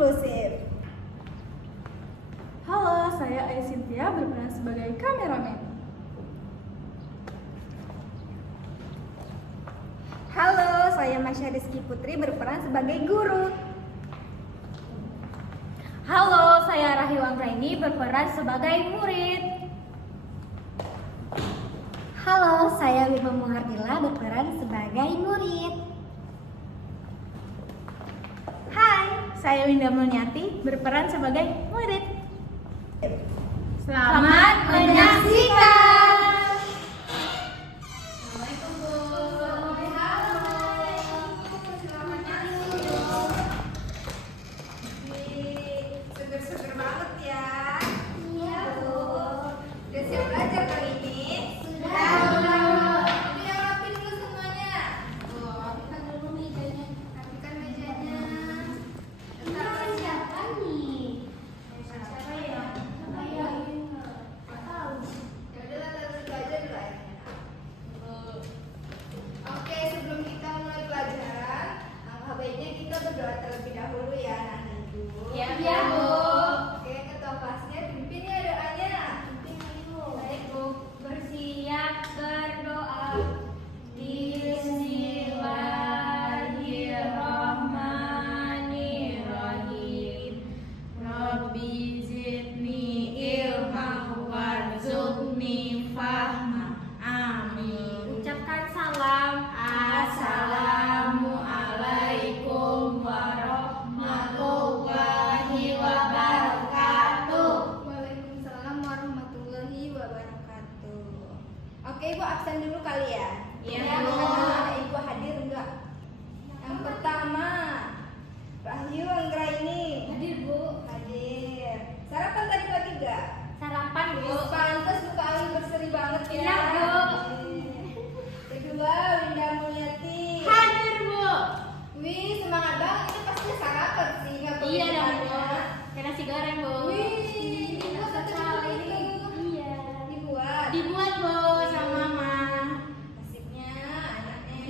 inklusif. Halo, saya Aya Cynthia berperan sebagai kameramen. Halo, saya Masya Rizky Putri berperan sebagai guru. Halo, saya Rahil Anggraini berperan sebagai murid. Halo, saya Wirma Muhardila berperan sebagai murid. Hai, saya Winda Mulyati berperan sebagai murid. Selamat menyaksikan. Assalamualaikum Bu. Seger-seger banget ya. Iya Bu. Udah siap belajar kali ini? Sudah. Jadi yang rapi dulu semuanya. Tuh, rapikan dulu mejanya. Rapikan mejanya. Siapa nih? Siapa ya? Siapa ya? Nggak tahu. Ya udah lah, taruh situ aja dulu airnya. Oke, sebelum kita mulai pelajaran, alangkah baiknya kita berdoa terlebih dahulu ya anak-anak ibu. Iya, Iya, Bu. Oke, ketua kelasnya pimpin ya doanya. Pimpin ayo. Baik Bu, bersiap berdoa. Bismillahirrahmanirrahim. Rabbi zidni ilma warzuqni fahma. Amin. Ucapkan salam. Assalamualaikum warahmatullahi wabarakatuh. Waalaikumsalam warahmatullahi wabarakatuh. Oke, Ibu absen dulu kali ya. Iya, Bu. Ada Ibu hadir enggak? Yang pertama, Rahyu Anggraini. Hadir Bu. Hadir. Sarapan tadi pagi enggak? Sarapan Bu. Pantes buka angin berseri banget ya. Iya, Bu. Kedua, Winda Mulyati. Hadir Bu. Wih, semangat banget. Ini pasti sarapan sih, nggak perlu Iya dong Bu. ditanya. Kayak nasi goreng Bu. Wih, dibuat satu kali ini. Iya. Dibuat. Dibuat Bu sama Mama. Nasibnya anaknya.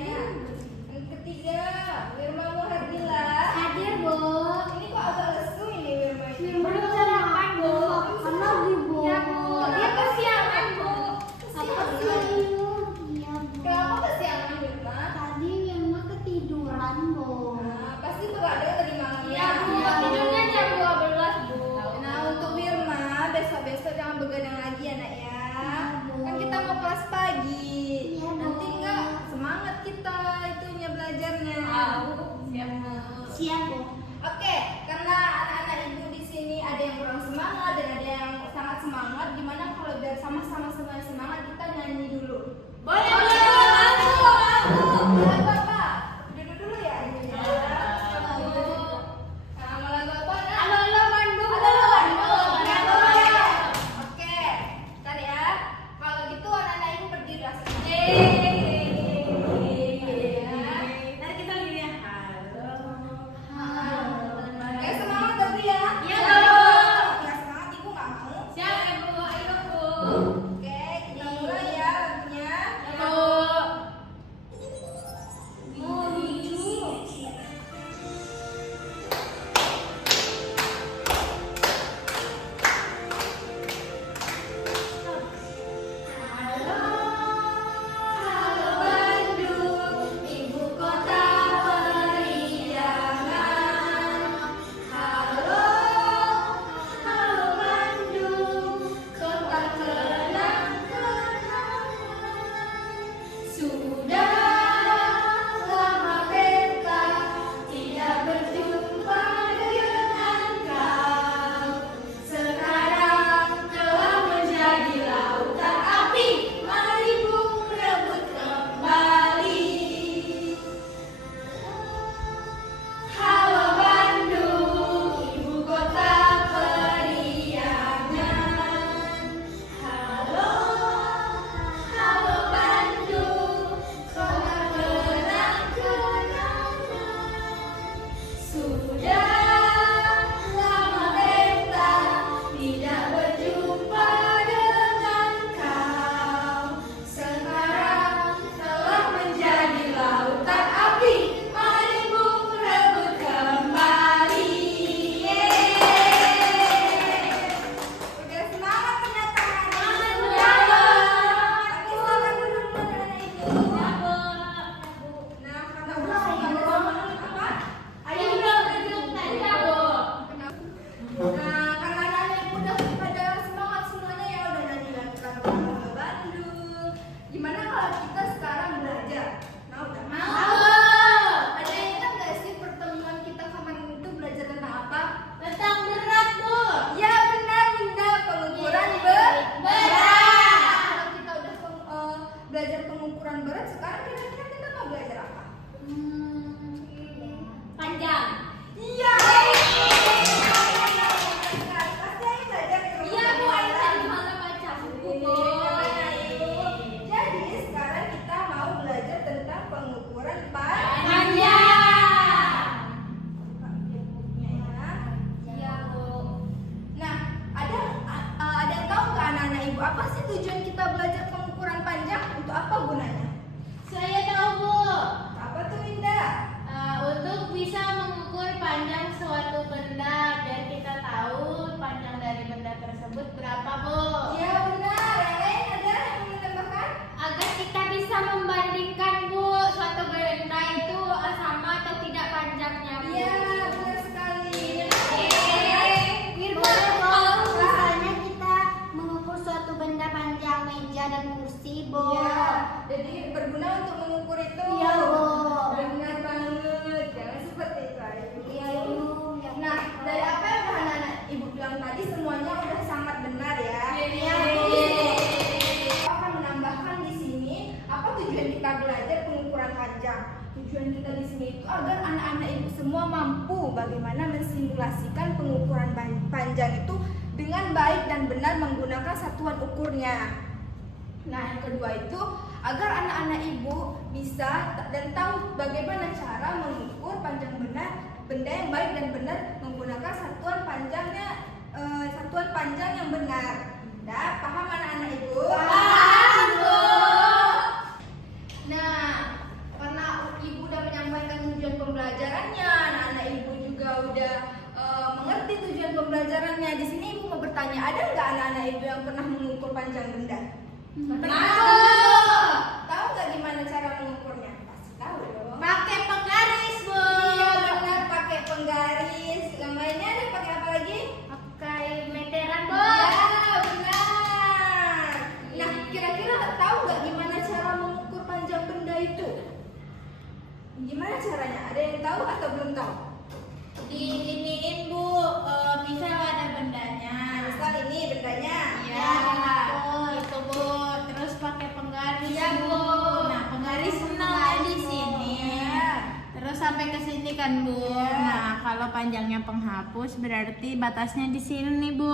apa sih tujuan kita belajar pengukuran panjang? Untuk apa gunanya? Saya tahu, Bu. Apa tuh, Winda? Untuk bisa mengukur panjang suatu benda biar kita tahu panjang dari benda tersebut berapa, Bu. Iya benar. Yang lain ada yang mau menambahkan? Agar kita bisa membandingkan, Bu, suatu benda itu sama atau tidak panjangnya, Bu. Iya benar sekali. Boleh dong, misalnya kita mengukur suatu benda panjang meja dan kursi, Bu. Iya. Jadi berguna untuk mengukur itu. Iya, Bu. Benar banget. Jangan seperti itu, Ayu. Iya, Ibu. Nah, dari apa yang udah anak-anak Ibu bilang tadi semuanya udah sangat benar ya. Iya, Bu. Bu. Aku akan menambahkan di sini apa tujuan kita belajar pengukuran panjang. Tujuan kita di sini itu agar anak-anak Ibu semua mampu bagaimana mensimulasikan pengukuran panjang itu dengan baik dan benar menggunakan satuan ukurnya. Nah, yang kedua itu agar anak-anak Ibu bisa dan tahu bagaimana cara mengukur panjang benda yang baik dan benar menggunakan satuan panjang yang benar. Nah, paham anak-anak Ibu? Paham, Bu. Nah, karena Ibu udah menyampaikan tujuan pembelajarannya, anak-anak Ibu juga udah mengerti tujuan pembelajarannya. Di sini Ibu mau bertanya, ada nggak anak-anak Ibu yang pernah mengukur panjang benda? Tahu nggak gimana cara mengukurnya? Pasti tahu dong. Pakai penggaris, Bu. Iya benar, pakai penggaris. Yang lainnya ada pakai apa lagi? Pakai meteran, Bu. Ya benar. Nah, kira-kira tahu nggak gimana cara mengukur panjang benda itu? Gimana caranya? Ada yang tahu atau belum tahu? Diiniin, Bu. Misal ada bendanya. Misal ini bendanya. Iya, itu, Bu. Terus pakai penggaris, Iya, Bu. Bu. Nah, penggaris nolnya di sini. Iya. Terus sampai ke sini kan, Bu. Iya. Nah, kalau panjangnya penghapus berarti batasnya di sini, Bu.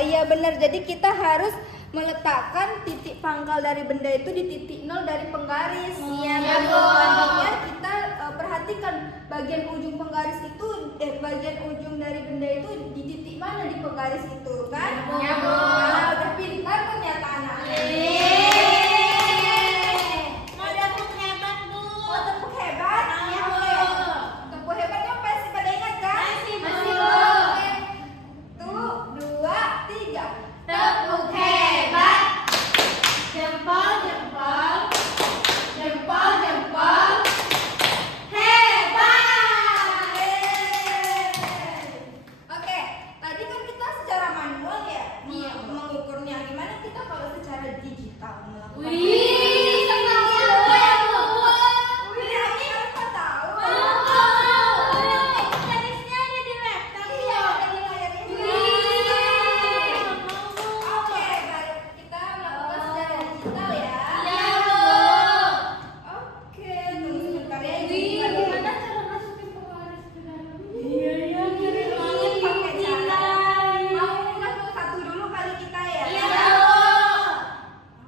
Iya benar. Jadi kita harus meletakkan titik pangkal dari benda itu di titik nol dari penggaris. Iya, Nah, Bu. selanjutnya kita perhatikan bagian ujung penggaris itu, bagian ujung dari benda itu di titik mana di penggaris itu, kan? Iya, Bu. Nah, udah pintar ternyata anak. Mau tepuk hebat, Bu. Oh, tepuk hebat. Iya, Oke. Bu. Tepuk hebatnya pasti pada ingat kan? Masih, Bu. Oke. Tuh, 2, 3. Tepuk hebat. Jempol, jempol. Jempol, jempol. Hebat. Oke, tadi kan kita secara manual ya Iya. mengukurnya. Gimana kita kalau secara digital melakukan? Wih, senang ya, Bu. Wih, apa tahu? Garisnya ada di laptop, Iya, ya. ada di layar ini. Oke, baik. Kita melakukan secara digital ya. Iya, Bu. Oke, tunggu sebentar ya. Gimana cara masukin penggaris ke dalam? Iya, keren banget Pakai kita. cara. Mau langsung satu dulu kali kita ya. Iya, Bu.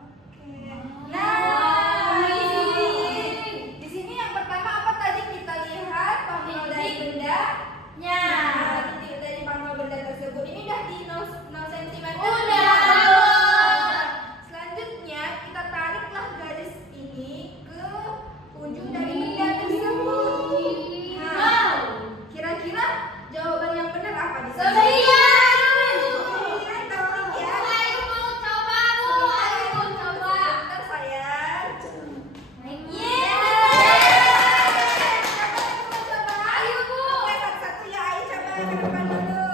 Oke. Nah, di sini yang pertama apa tadi kita lihat pangkal dari benda. Nah, titik dari pangkal benda tersebut ini udah di 0 cm. Udah. Selanjutnya kita tariklah garis ini ke ujung dari benda tersebut. Nah, kira-kira jawaban yang benar apa di sini? Iya. Iya, tarik ya. Ayo, mau coba, Bu. Ayo, mau coba. Sebentar, sayang. Ayo, Bu. Oke, satu-satu ya, Ai coba ke depan dulu.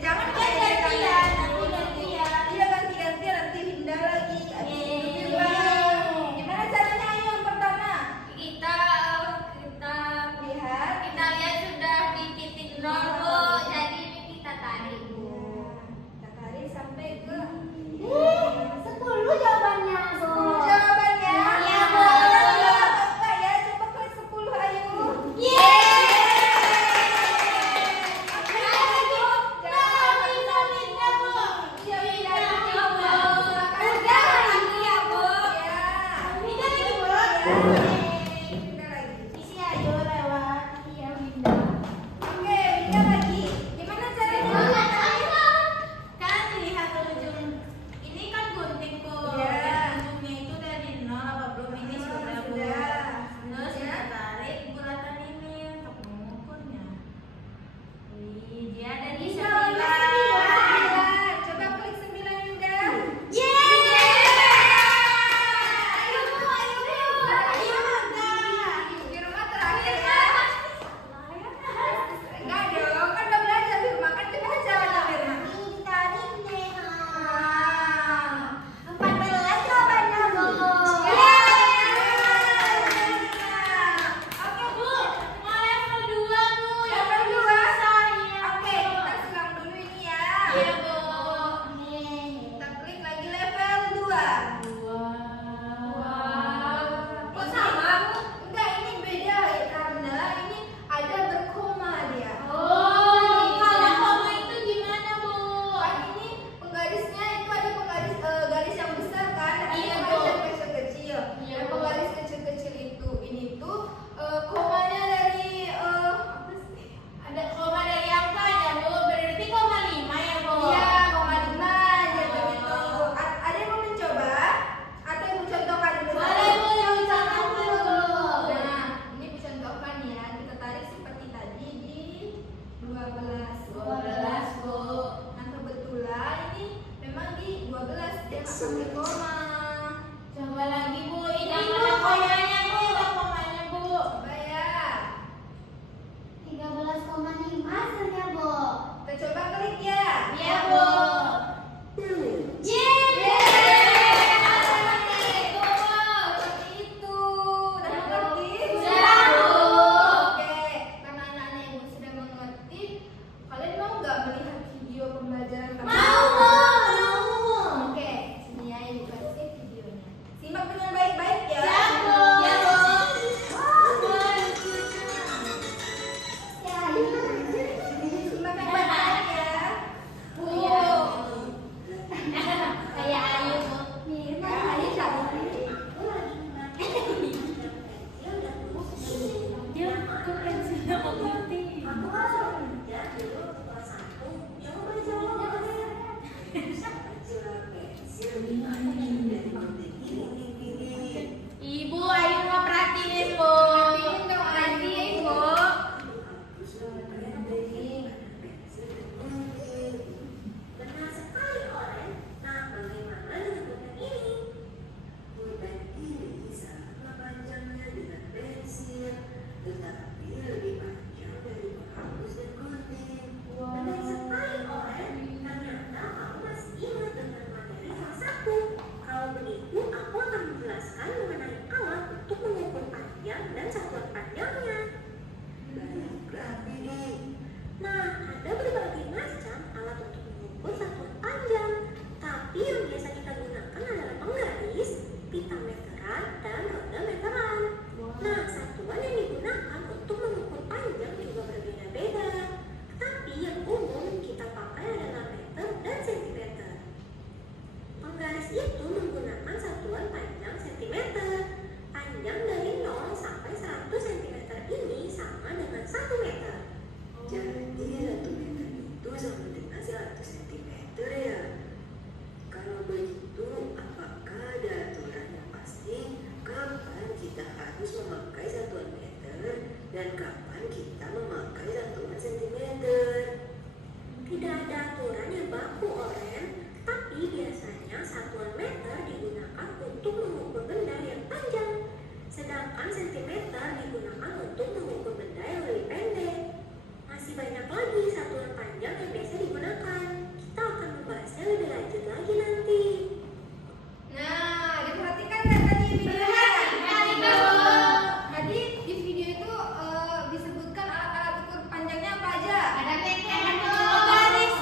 Jangan Gantian, nanti gantian. Iya, ganti-gantian nanti Hinda lagi. Gimana caranya Ayu yang pertama? Kita Lihat. lihat sudah di titik nol, Bu. Jadi ini kita tarik, Bu. Kita tarik sampai ke 10 jawabannya, Bu. jawabannya. Iya, Bu. Coba ya, coba klik 10 Ayu. sudah ada aturan yang baku, Oren. Tapi biasanya satuan meter digunakan untuk mengukur benda yang panjang, sedangkan sentimeter digunakan untuk mengukur benda yang lebih pendek. Masih banyak lagi satuan panjang yang biasa digunakan. Kita akan membahasnya lebih lanjut lagi nanti. Nah, diperhatikan nggak tadi videonya? Tadi di video itu disebutkan alat-alat ukur panjangnya apa aja? Ada meter, garis,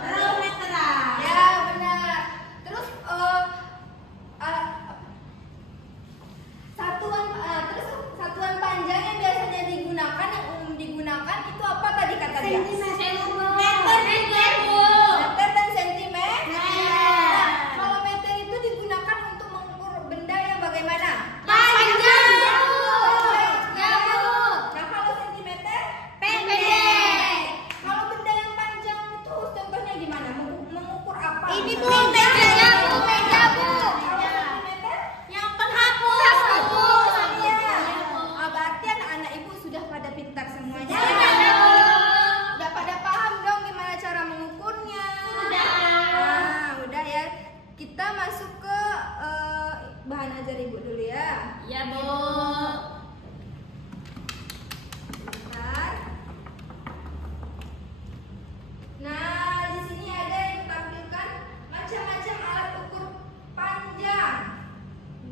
terus meteran. Ya, benar. Terus satuan panjang yang biasanya digunakan, yang umum digunakan itu apa tadi kata dia? Meter dan sentimeter. Nah, kalau meter itu digunakan untuk mengukur benda yang bagaimana? Panjang. Nah, kalau sentimeter? Pendek. Kalau benda yang panjang itu contohnya gimana? Mengukur apa? Ini Bu, Misalnya? meja Bu. Kalau sentimeter? Yang penghapus. Iya. Berarti anak-anak ibu sudah pada pintar semuanya. Udah pada paham dong gimana cara mengukurnya. Nah, udah ya. Kita masuk ke bahan ajar ibu dulu ya. Ya Bu. Bentar. Nah, di sini ada yang ditampilkan macam-macam alat ukur panjang.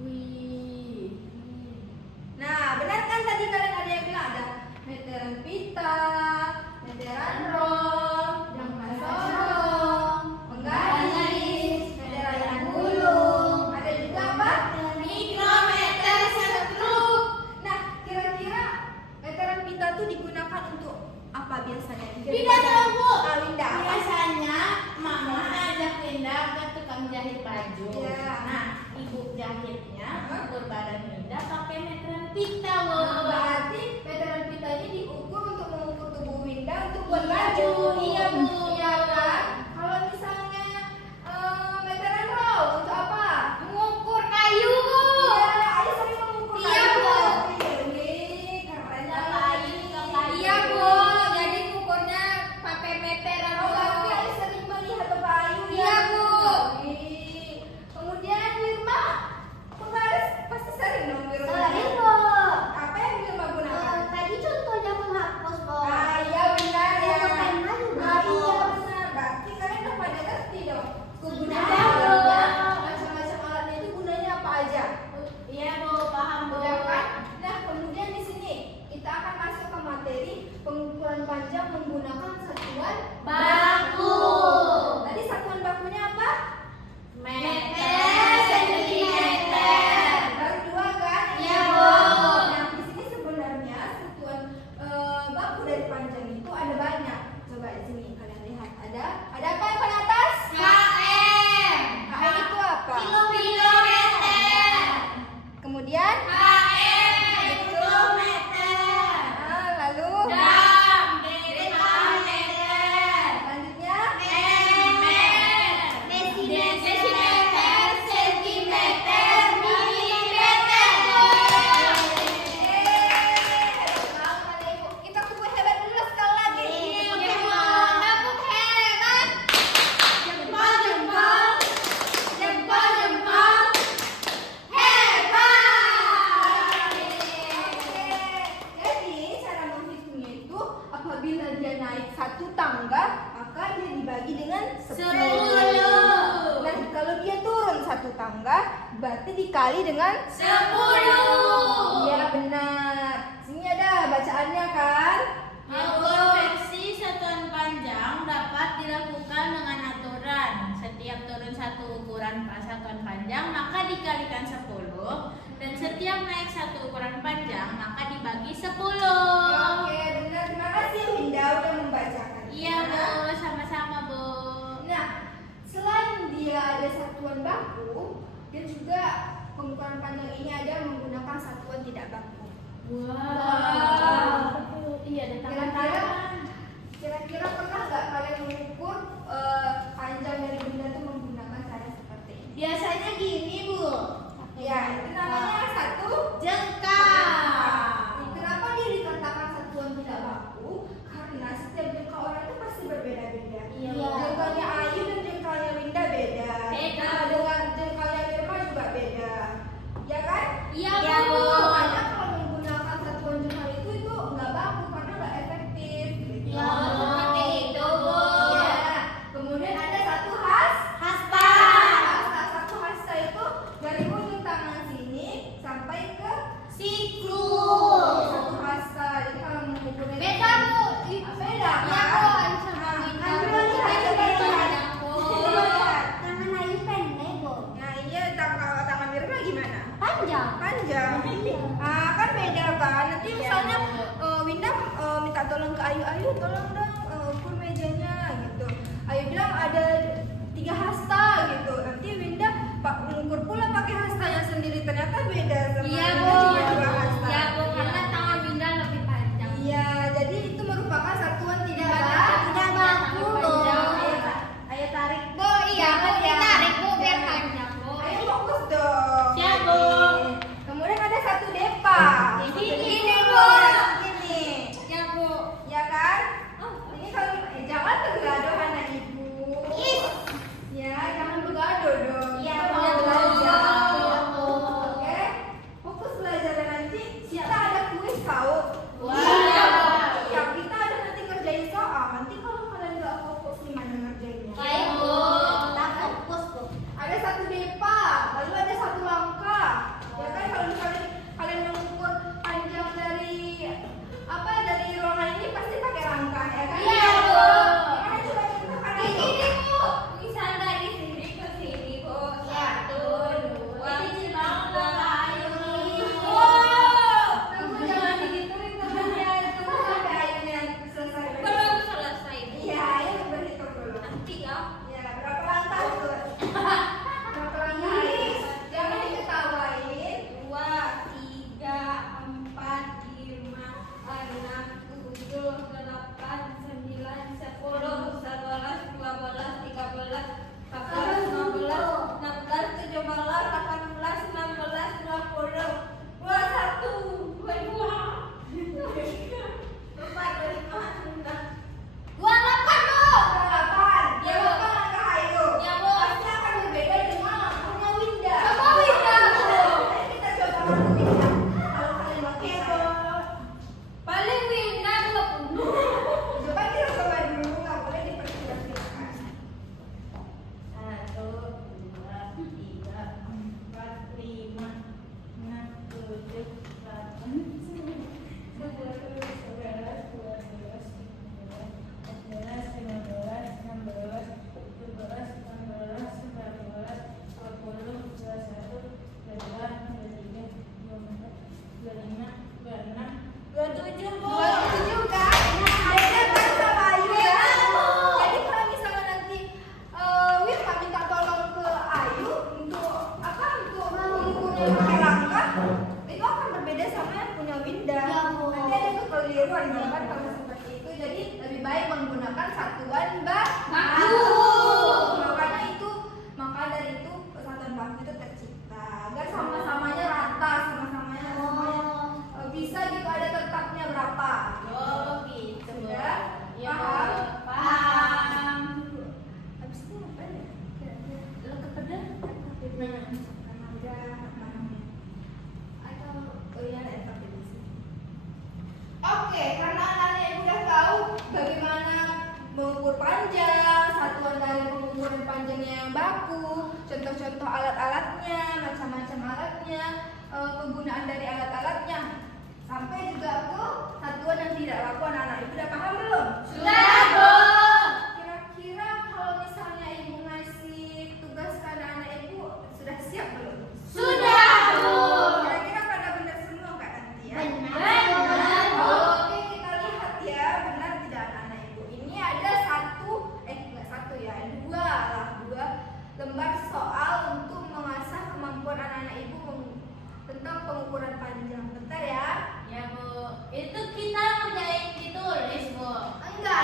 Wih. Nah, benar kan tadi kalian ada yang bilang ada meteran pita, meteran rom, jangka sorong, penggaris, meteran gulung, ada juga apa? Mikrometer stroke. Nah, kira-kira meteran pita itu digunakan untuk apa biasanya? Pindah dong Bu. Pindah. Biasanya mama ajak pindah ke tukang jahit baju. Iya. Nah, ibu jahitnya berbadan pindah pakai meteran pita Bu. Nah, berarti meteran pita ini diukur untuk mengukur tubuh Winda untuk buat Iya, baju. Bu. Iya, Bu. Iya kan? Kalau misalnya meteran roll untuk apa? Mengukur kayu. Iya, Ayah sering mengukur Iya, kayu. Bu. Wih, keren Kayu. banget. Iya Bu. Jadi ngukurnya pakai meteran Oh, berarti Bu. Ayah sering melihat Bapak Ayu ya? Iya, Bu. Wih. Kemudian Wirma, penggaris pasti sering dong Wirma. Sering, Bu. Apa yang Wirma gunakan? Tadi contohnya menghapus, Bu. Ah, iya benar ya. Untuk pena juga, Ah, Bu. iya benar. Berarti kalian udah pada ngerti dong. Kegunaan Sudah, Bu. alatnya, macam-macam alatnya itu gunanya apa aja? Iya Bu, paham Bu. Udah kan? Nah, kemudian di sini kita akan masuk ke materi pengukuran panjang menggunakan satuan Baku. Tadi satuan bakunya apa? Meter, sentimeter. Baru dua kan? Iya, Bu. Nah, di sini sebenarnya satuan baku dari panjang itu ada banyak. Coba di sini kalian lihat. Ada apa yang paling atas? KM. KM itu apa? Kilometer. Kemudian? KM. Kilometer. Lalu? Jam. Dekameter. Selanjutnya? Meter. Desimeter. Sentimeter. Milimeter. Kita tepuk hebat dulu sekali lagi. Iya Bu. Tepuk hebat. Jempol, jempol. Jempol, jempol. Hebat. Jadi cara menghitungnya itu apabila dia naik satu tangga maka dia dibagi dengan 10. Nah kalau dia turun satu tangga berarti dikali dengan 10. Iya benar. Sini ada bacaannya kan? Konversi satuan panjang dapat dilakukan dengan aturan. Setiap turun satu ukuran satuan panjang maka dikalikan 10 dan setiap naik satu ukuran panjang maka dibagi 10. Oke benar. Terima kasih Winda udah membacakan. Iya Bu, sama-sama Bu. Nah, selain dia ada satuan baku, dia juga pengukuran panjang ini ada menggunakan satuan tidak baku. Wow. Iya, ada Kira-kira, tangan. kira-kira pernah nggak kalian mengukur panjang dari benda itu menggunakan cara seperti ini? Biasanya gini Bu. Ya, itu namanya satu jengkal. Kenapa dia dikatakan satuan tidak baku? Karena setiap jengkal orang itu pasti berbeda-beda. Ayu tolong dong ukur mejanya gitu. Ayu bilang ada 3 hasta gitu. Nanti Winda mengukur pula pakai hastanya sendiri, ternyata beda sama Iya, yang Bu. dia 2 hasta. Iya, Bu, karena tangan Winda lebih panjang. Iya, jadi itu merupakan satuan tidak Tidak baku, Bu. Ayo tarik. Bu, iya, Bu, ditarik, Bu, biar panjang, Bu. Ayo fokus dong. Siap, Bu. Kemudian ada 1 depa. Ini, Bu. Gini. Ya, Bu. Ya kan? Ini kalau jangan bergaduh anak ibu. Ya, jangan bergaduh dong. Iya, Kita Bu. mau belajar. Iya, Bu. Oke? Fokus belajar dan nanti kita ada kuis tahu. Wah. Iya, kita ada nanti ngerjain soal. Nanti kalau kalian nggak fokus gimana ngerjainnya? Baik, Bu. Kita fokus, Bu. Ada 1 depa, lalu ada 1 langkah. Ya kan kalau misalnya kalian mengukur panjang dari ruangan ini pasti pakai langkah ya kan? Iya, Bu. Gimana coba contohkan Di aja. sini, Bu. Misal dari sini ke sini, Bu. Ya. 1, 2, Ini kecil banget, Ayu. Tunggu jangan digituin temannya. Tunggu sampai Ayunya selesai. Belum selesai, Bu. Iya, Ayu berhitung dulu. Nanti ya. Ya, berapa langkah tuh? Berapa langkah? Ayu? Jangan diketawain. 2, 3, 4, 5, 6, 7, 8, 9, 10, 11, 12, 13, 14, 15, 16, 17, 18, 19, 20, 21, 22, 23, 24, 25, 26. 28, Bu. 8. Ya, Bu. Berapa langkah Ayu? Ya, Bu. Pasti akan berbeda dengan langkahnya Winda. Sama Winda, Bu. Ayo kita coba langsung Winda. Kalau kalian mau Paling Winda 20. coba kita coba dulu, nggak boleh diperkirakan. 1, 2, 3, 4, 5, 6, 7, 8, 27, Bu. 27 kan? Beda kan sama Ayu ya? Jadi kalau misalnya nanti Wirma minta tolong ke Ayu untuk mengukurnya pakai langkah, itu akan berbeda sama yang punya Winda. Ya, Bu. Nanti ada kekeliruan kan kalau seperti itu. Jadi lebih baik menggunakan satuan baku. Maka dari itu satuan baku itu tercipta agar sama-samanya rata, sama-samanya semuanya bisa gitu, ada tetapnya berapa. Oh, gitu. Sudah? Ya, Paham? paham. Habis itu apa ya? Kira-kira Lo kepedan? tenaga mananya? Atau ya letak di sini. Oke, karena anak-anak ibu udah tahu bagaimana mengukur panjang, satuan dari pengukuran panjangnya yang baku, contoh-contoh alat-alatnya, macam-macam alatnya, penggunaan dari alat-alatnya, sampai juga ke satuan yang tidak baku. Anak-anak ibu udah paham belum? Sudah, Bu. Kira-kira kalau misalnya ibu ngasih tugas ke anak-anak ibu sudah siap belum? Sudah, Bu. Kira-kira pada benar semua nggak nanti ya? Benar, Bu. Oke, kita lihat ya, benar tidak anak-anak ibu. Ini ada dua lembar soal untuk mengasah kemampuan anak-anak ibu tentang pengukuran panjang. Bentar ya. Ya, Bu. Itu kita ngerjain ditulis, Bu. Enggak,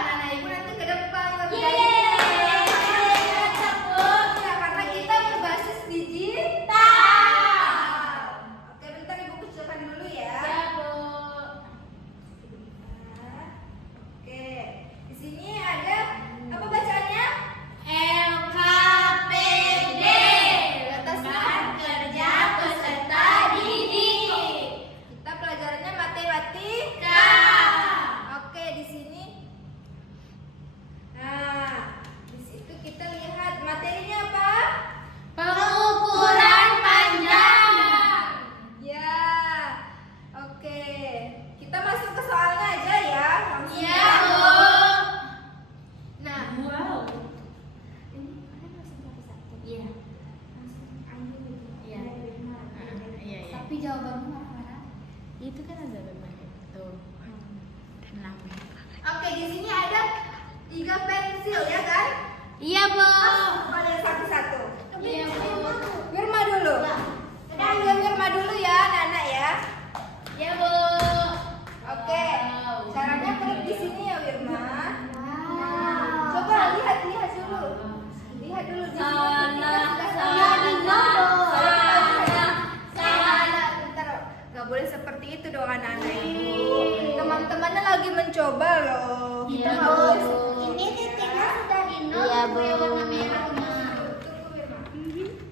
Iya, Bu. Kalian satu-satu. Iya, Bu. Wirma dulu. Panggil Wirma dulu ya, anak-anak ya. Iya, Bu. Oke. Caranya klik di sini ya, Wirma. Wow. Coba lihat dulu. Lihat dulu di sini. Bentar, nggak boleh seperti itu dong anak-anak ibu. Teman-temannya lagi mencoba loh. Kita Iya, nggak boleh Bu. seperti Ini titiknya sudah di nol. Iya, Bu. Warna merahnya. Tunggu, Wirma.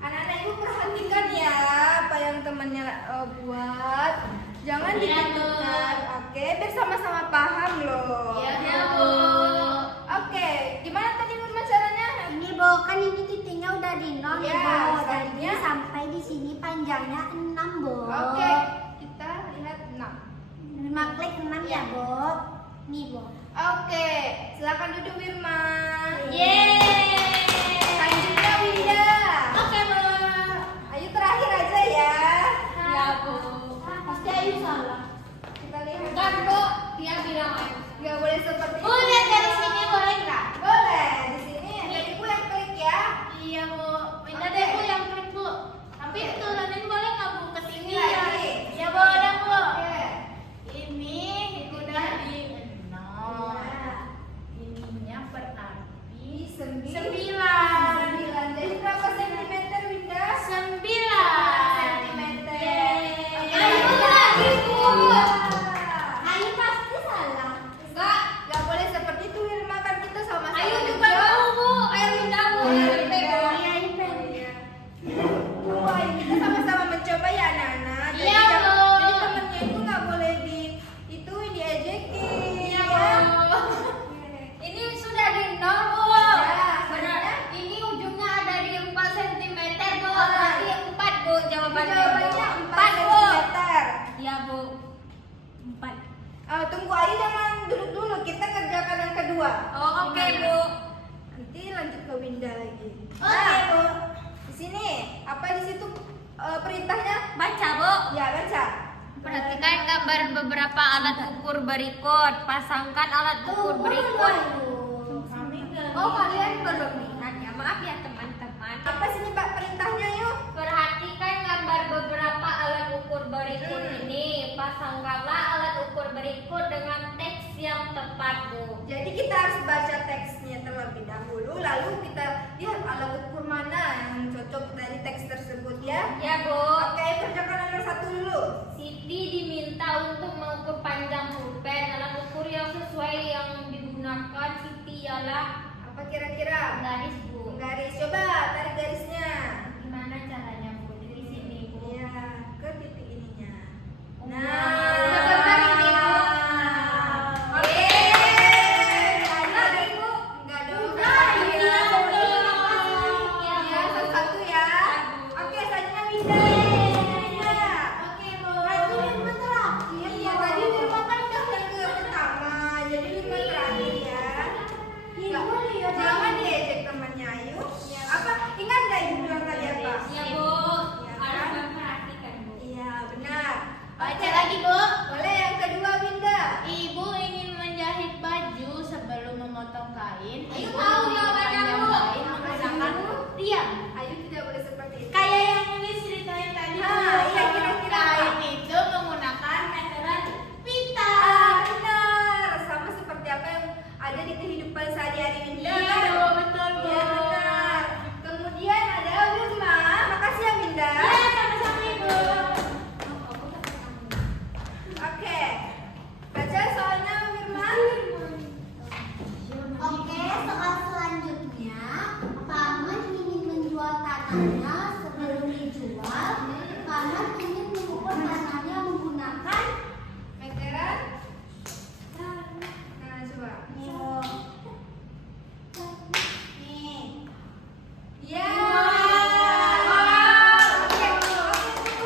Anak-anak ibu perhatikan ya apa yang temannya buat. Jangan Iya, dikitkan. Oke, biar sama-sama paham loh. Iya, Bu. Oke, gimana tadi Wirma caranya? Ini Bu, kan ini titiknya udah di nol nih, Iya, Bu. Jadi selanjutnya? sampai di sini panjangnya 6, Bu. Oke, kita lihat 6. 5 klik 6 ya, Bu. Nih, Bu. Oke, silakan duduk Wirma. Yeay. Selanjutnya Winda. Oke, Bu. Ayo terakhir aja ya. Iya, Bu. Pasti Ayu salah. Kita lihat. Kan, Bu. Dia bilang ayo. Nggak boleh seperti Bu, lihat dari sini boleh nggak? Boleh. Di sini ada ibu yang klik ya. Iya, Bu. Minta deh, Bu, yang klik, Bu. Tapi turunin boleh nggak, Bu, ke sini Sini ya? lagi. Ya, boleh, Bu. Oke. Ini udah di nol. Ininya berarti 9. Jadi berapa sentimeter Winda? 9 Sentimeter. Yeay. Ayo lagi Bu. Ayu pasti salah. Nggak boleh seperti itu Wirma, kan kita sama-sama. Ayo juga mau, Bu. Ayo pindah, Bu. Iya, Ayo pindah. Iya, Ayu pengen. Wah, kita sama-sama mencoba ya anak-anak. Jadi Iya, jangan- Bu. Jadi temennya itu nggak boleh diejekin. Iya, ya. Bu. Ini sudah di nol, Bu. Ya, Benar. Ini ujungnya ada di 4 cm, Bu. Ah. Berarti 4, Bu. Jawabannya, Jawabannya 4 Bu. cm. Iya, Bu. 4. Tunggu Ayu, jangan duduk dulu. Kita kerjakan yang kedua. Oh, oke, Bu. Nanti lanjut ke Winda lagi. Oke, Bu. Di sini apa di situ perintahnya? Baca, Bu. Ya, baca. Perhatikan gambar beberapa alat ukur berikut. Pasangkan alat ukur berikut. Oh, kalian belum lihat ya? Maaf ya, teman-teman. Apa sini Pak perintahnya yuk? Perhatikan gambar beberapa alat ukur berikut ini. Pasangkanlah alat ukur berikut dengan teks yang tepat, Bu. Jadi kita harus baca teksnya terlebih dahulu, lalu kita lihat alat ukur mana yang cocok dari teks tersebut ya. Ya, Bu. Oke, kerjakan nomor 1 dulu. Siti diminta untuk mengukur panjang pulpen. Alat ukur yang sesuai yang digunakan Siti ialah Apa kira-kira? garis, Bu. Garis. Coba tarik garisnya. Gimana caranya, Bu? Di sini, Bu. Iya, ke titik ininya. Nah, benar ini, Bu. Oke. Yeay, lagi Bu. Enggak dulu. Udah, iya, Bu. Iya, satu-satu ya. Oke, selanjutnya Winda. Winda. Oke, Bu. Tadi Wirma terakhir. Iya, tadi Wirma kan udah yang ke pertama. Jadi Wirma terakhir ya. Jangan diejek temannya, ayo. Apa? Ingat nggak ibu bilang tadi apa? Iya, Bu. Iya, Harus kan? memperhatikan, Bu. Iya, benar. Baca lagi, Bu. Boleh yang kedua, Winda. Ibu ingin menjahit baju sebelum memotong kain. Ayo Ibu tahu memotong jawabannya, panjang Bu. kain menggunakan diam. Ayo tidak boleh seperti itu. Kayak yang nulis ceritanya tadi. Ah, Bu. iya, kira-kira apa? Kain itu menggunakan meteran pita. Benar. Sama seperti apa yang ada di kehidupan sehari-hari Winda. Iya, kan? Bu, betul, Bu. Iya, benar. Kemudian ada Wirma. Makasih ya, Winda. Iya, sama-sama, Ibu. Oke. Baca soalnya Wirma. Oke, soal selanjutnya, Paman ingin menjual tanahnya sebelum dijual. Paman ingin mengukur tanahnya menggunakan Meteran. Nah, coba. nih. Ya. Oke, tunggu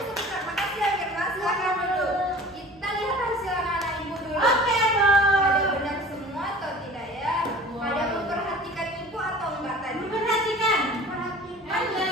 sebentar. Makasih ya Wirma. Silakan dulu. Kita lihat hasil anak-anak ibu dulu. Oke, Bu. Ada benar semua atau tidak ya? Wow. Ada memperhatikan ibu atau enggak tadi? Perhatikan. Perhatikan. Ayo,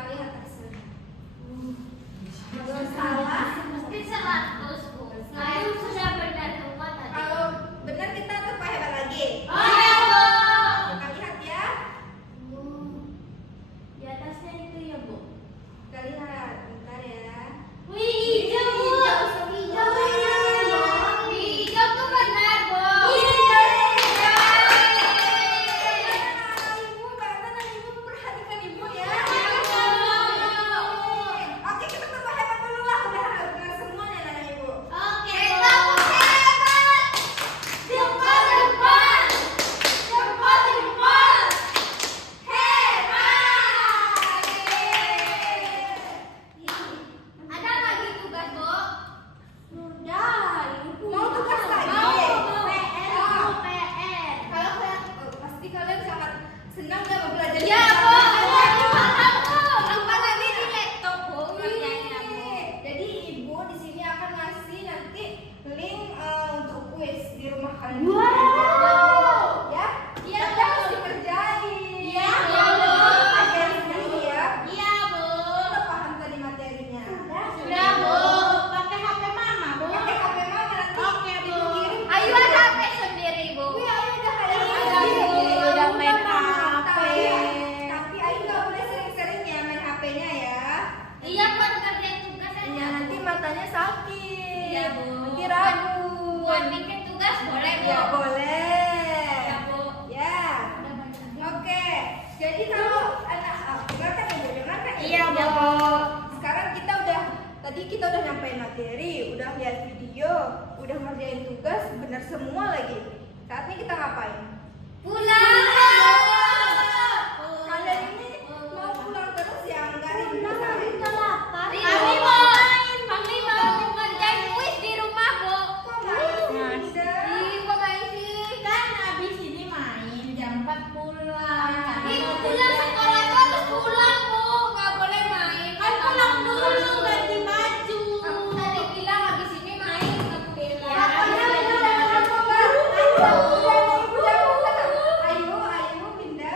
kita lihat hasilnya. Kalau salah, Mesti 100, Bu. Saya sudah benar semua tadi. kalau benar kita tambah hebat lagi. Oh ya, Bu. Kita lihat ya. Di atasnya itu ya, Bu. Kita lihat, bentar ya. Wih, hijau, Bu. Hijau benar, Bu. Hijau tuh benar, Bu. Ibu, karena ibu memperhatikan ibu ya. Bu. Oke, kita tambah hebat dulu lah. Udah semuanya nanya ibu. Oke, Kita Bu. hebat. Jempol, jempol. Jempol, jempol. Hebat. Ada lagi tugas, Bu? Sudah, Ibu. Mau tugas lagi? Mau PR, mau PR. Kalau pasti kalian sangat senang ya belajar. Iya, Bu. Apa tadi di laptop, Bu? Kerjanya, Bu. Jadi ibu di sini akan ngasih nanti link untuk kuis di rumah kalian. Wow. Ya? Iya, Tapi Bu. harus dikerjain. Iya, Bu. Ajarin sendiri ya. Iya, Bu. Udah paham tadi materinya? Sudah, Bu. Pakai HP Mama, Bu. Pakai HP mama nanti. Oke, Bu. Ibu kirim. Ayo ada HP sendiri, Bu. Wih, Ayu udah kayak Iya, Bu. Udah main HP. Tapi Ayu nggak boleh sering-sering ya main HP-nya ya. Iya, buat kerjain tugas aja. Iya, nanti matanya sakit. Iya, Bu. Nanti ragu. Buat bikin tugas boleh, Bu. Ya boleh. Ya, Bu. Ya. Udah banyak. Oke. Jadi kalau anak dengarkan ibu, dengarkan ibu. Iya, Bu. Sekarang tadi kita udah nyampein materi, udah lihat video, udah ngerjain tugas, benar semua lagi. Saatnya kita ngapain? Pulang. Kalian ini mau pulang terus ya, nggak rindu sama ibu. Kami mau main. Kami mau ngerjain kuis di rumah, Bu. Kok main sih, Dinda? Kok main sih? Kan habis ini main jam 4 pulang. Kami Ih, mau pulang kerjain. sekolah tuh harus pulang, Bu. Nggak boleh main. Kan pulang dulu ganti baju. Kamu tadi bilang habis ini main, kamu bilang. Ya, Ayo, iya, Dinda, iya. jangan lupa. Ayo, jangan. Ayo, Dinda,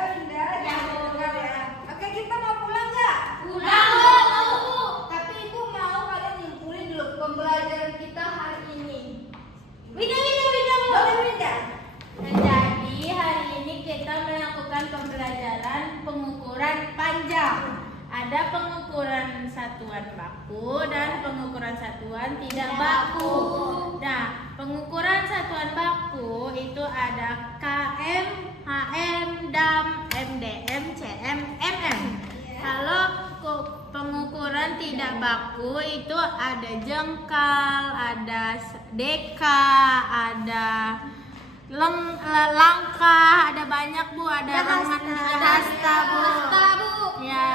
Ya, Bu. dengar ya. Oke, kita mau pulang nggak? Pulang, Bu. Tapi ibu mau kalian nyimpulin dulu pembelajaran kita hari ini. Winda. Boleh Winda? Nah, jadi hari ini kita melakukan pembelajaran pengukuran panjang. Ada pengukuran satuan baku dan pengukuran satuan tidak baku. Nah, pengukuran satuan baku itu ada KM, HM, DAM, MDM, CM, MM. Kalau pengukuran tidak baku itu ada jengkal, ada deka, ada langkah, ada banyak Bu, ada lengan, ada hasta Bu. Ya.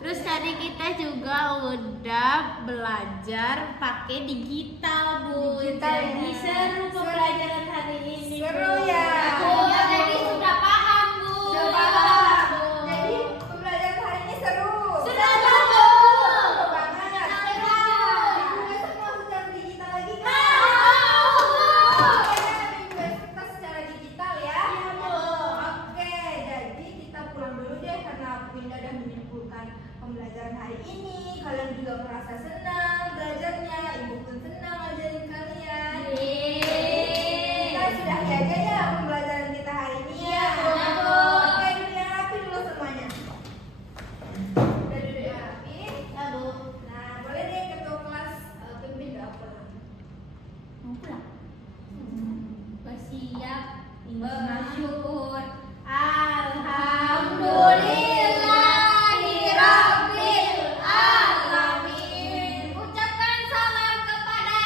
Terus tadi kita juga udah belajar pakai digital Bu. Digital, Jadi ya. seru pembelajaran hari ini. Seru Bu. ya. Oh, jadi sudah paham, Bu. Sudah paham. Jadi pembelajaran hari ini seru. Sudah Seru Bu. banget. Seru. Minggu besok mau secara digital lagi kan? Mau. Pokoknya minggu besok kita secara digital ya. Iya, Bu. Oke, jadi kita pulang dulu deh karena Winda udah menyimpulkan pembelajaran hari ini. Kalian juga merasa senang belajarnya, ibu pun senang ngajarin kalian. Kita sudahi aja ya pembelajaran kita hari ini ya. Oke, duduk yang rapi dulu semuanya. Udah duduk yang rapi. Ya Bu. Nah, boleh deh ketua kelas pimpin doa pulang. Mau pulang? Bersiap. Bersyukur. Alhamdulillahirabbil alamin. Ucapkan salam kepada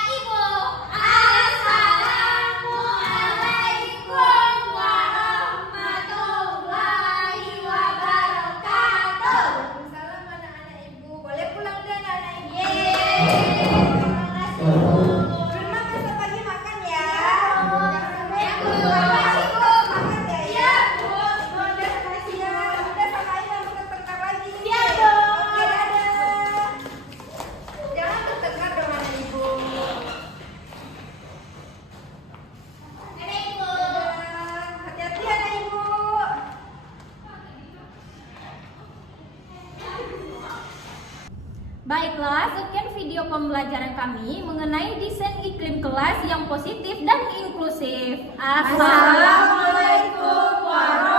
pembelajaran kami mengenai desain iklim kelas yang positif dan inklusif. Assalamualaikum warahmatullahi